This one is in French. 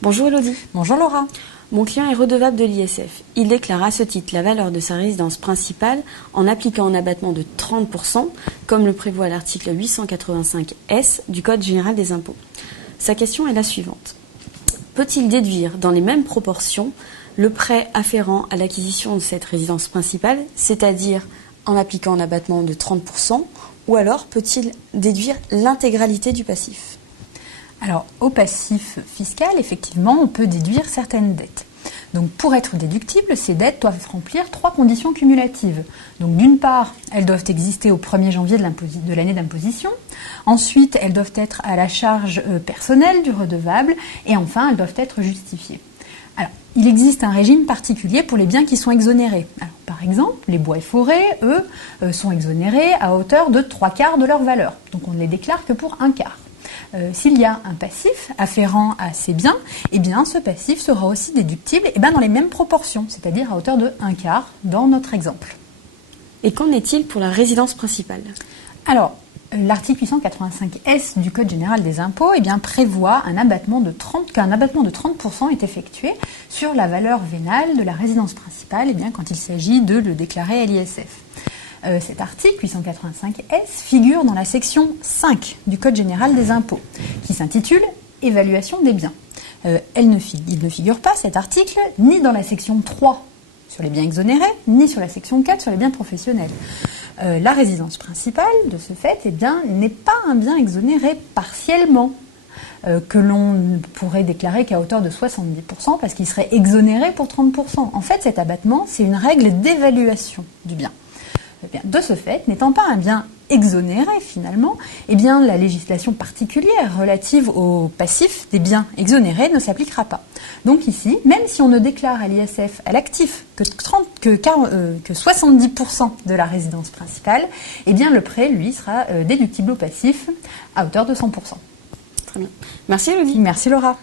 Bonjour Elodie. Bonjour Laura. Mon client est redevable de l'ISF. Il déclare à ce titre la valeur de sa résidence principale en appliquant un abattement de 30%, comme le prévoit l'article 885S du Code général des impôts. Sa question est la suivante. Peut-il déduire dans les mêmes proportions le prêt afférent à l'acquisition de cette résidence principale, c'est-à-dire en appliquant un abattement de 30%, ou alors peut-il déduire l'intégralité du passif ? Alors, au passif fiscal, effectivement, on peut déduire certaines dettes. Donc, pour être déductibles, ces dettes doivent remplir 3 conditions cumulatives. Donc, d'une part, elles doivent exister au 1er janvier de l'année d'imposition. Ensuite, elles doivent être à la charge personnelle du redevable. Et enfin, elles doivent être justifiées. Alors, il existe un régime particulier pour les biens qui sont exonérés. Alors, par exemple, les bois et forêts, eux, sont exonérés à hauteur de 3/4 de leur valeur. Donc, on ne les déclare que pour 1/4. S'il y a un passif afférent à ces biens, eh bien ce passif sera aussi déductible dans les mêmes proportions, c'est-à-dire à hauteur de 1/4 dans notre exemple. Et qu'en est-il pour la résidence principale ? Alors, l'article 885S du Code général des impôts prévoit qu'un abattement de 30% est effectué sur la valeur vénale de la résidence principale quand il s'agit de le déclarer à l'ISF. Cet article 885S figure dans la section 5 du Code général des impôts, qui s'intitule « Évaluation des biens ». Il ne figure pas, cet article, ni dans la section 3 sur les biens exonérés, ni sur la section 4 sur les biens professionnels. La résidence principale, de ce fait, n'est pas un bien exonéré partiellement, que l'on pourrait déclarer qu'à hauteur de 70% parce qu'il serait exonéré pour 30%. En fait, cet abattement, c'est une règle d'évaluation du bien. De ce fait, n'étant pas un bien exonéré finalement, la législation particulière relative au passif des biens exonérés ne s'appliquera pas. Donc ici, même si on ne déclare à l'ISF, à l'actif, que 70% de la résidence principale, le prêt, lui, sera déductible au passif à hauteur de 100%. Très bien. Merci Elodie. Merci Laura.